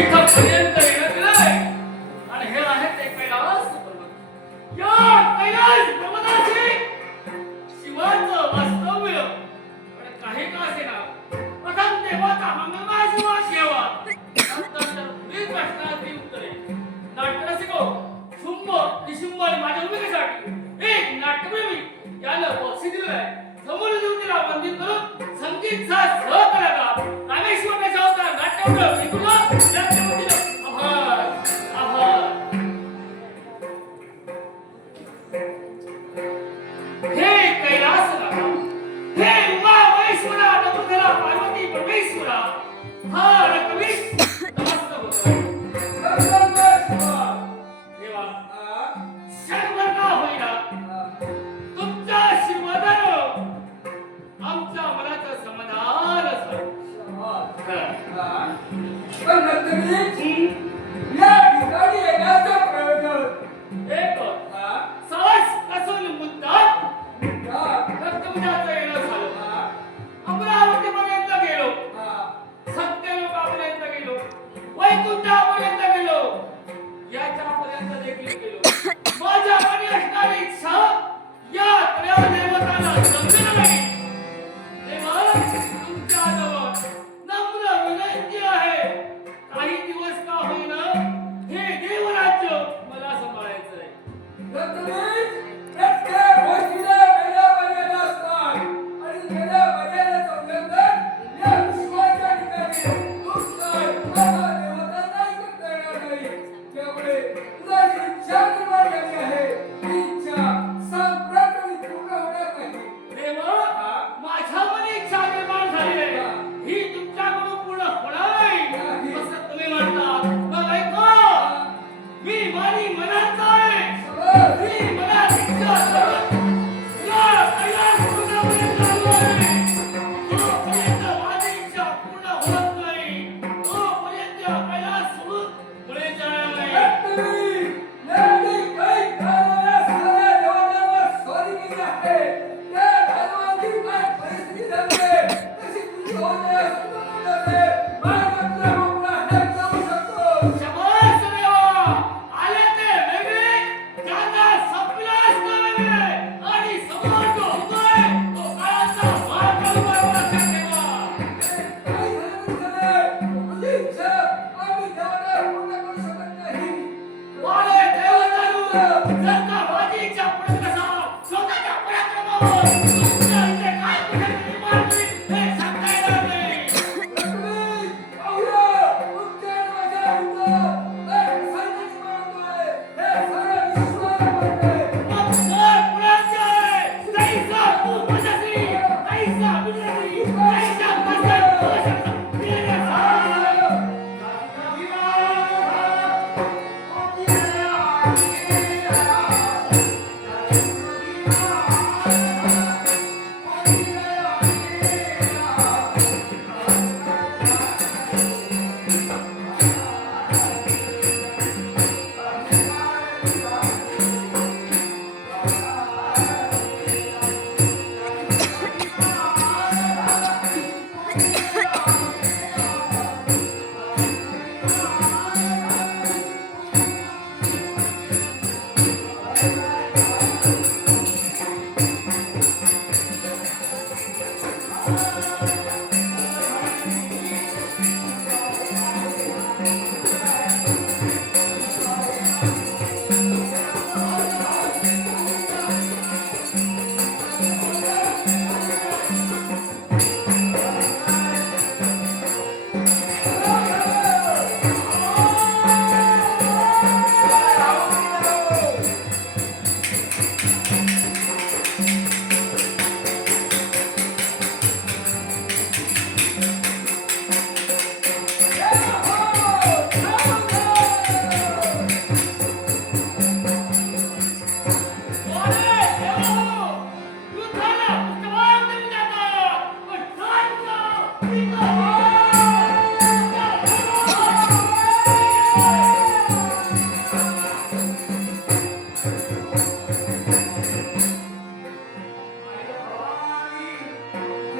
इथपर्यंत येणं दिलंय आणि हे आहे ते कैलास पर्वत. या कैलास पर्वताशी शिवाचं वास्तव्य. पण काही का असेना प्रथम देवाचा मंगलमय शिवा ठेवा, नंतर पुढील प्रश्नाची उत्तरे. नाट्यरसिको शुंभ निशुंभ आणि माझ्या भूमिकेसाठी एक नाट्यप्रेमी यानं बक्षीस दिलंय. समोर ज्योतीला वंदित करून संगीतचा सहकलाकार रामेश्वराच्या अवतार नाट्यवृंद श्रीकुला यांच्या वतीनं आभार आभार. हे कैलासनाथा, हे उमा महेश्वरा नवोधरा पार्वती परमेश्वरा, हा रकवीस नमस्त होतो. देवा शंभर का होईना तुमच्या आशीर्वादानं आमच्या मनाचं समाधान असतं. पण नंतर या ठिकाणी येण्याचं प्रयोजन एक सहज कसून मुद्दाम रक्तमुद्राचं येणं झालं. अमरावतीपर्यंत गेलो, सत्यलोकापर्यंत गेलो, वैकुंठापर्यंत गेलो, याच्यापर्यंत देखील गेलो. माझ्या मनी असणारी इच्छा या त्रय देवतांना जमलेलं नाही. तेव्हा तुमच्याजवळ नम्र विनंती आहे, काही दिवस का होईना हे देवराज्य मला सांभाळायचं आहे. प्रत्येक गोष्टीला वेगळ्या मर्यादा असतात आणि वेगळ्या मर्यादेचं उल्लंघन या विश्वाच्या ठिकाणी तुम्हाला देवतांना ऐकता येणार नाही. त्यामुळे तुला जी इच्छा निर्माण झाली आहे ती इच्छा संप्रती पूर्ण होणार नाही. देवा, माझ्या मनी इच्छा निर्माण झाली आहे, ही तुमच्याकडून पूर्ण होणार नाही असं तुम्ही म्हणता. मग ऐका, मी माझी मनाचा आहे. मी मनात इच्छा करून या कैलास पर्वतापर्यंत आलो आहे. जोपर्यंत माझी इच्छा पूर्ण होत नाही तोपर्यंत कैलास सोडून पुढे जाणार नाही. नेहमी काही घालवल्या साऱ्या देवांवर स्वारी केली आहे. त्या घालवाची काय परिस्थिती झाली तशी तुझी होणे असते. मार्गातला मोकळा हात जाऊ शकतो. शबास देवा, आले ते वेगळे, ज्यांना संपलाच का वेगळे, आणि समोर जो उभा तो काळाचा मार्ग उभा लक्षात ठेवा. काही झालं तुझी इच्छा आम्ही देवाला पूर्ण करू शकत नाही. वाले देवतांनो, जर का माझी इच्छा पूर्ण नसाल, स्वतःच्या पराक्रमावर तुमच्या इथे काय कुठे निर्माण होईल हे सांगता येणार नाही. मग जर कुणाचे आहे, तैसा तू माझ्याशी, तैसा माझ्याशी, तैसा माझ्याशी, Viva!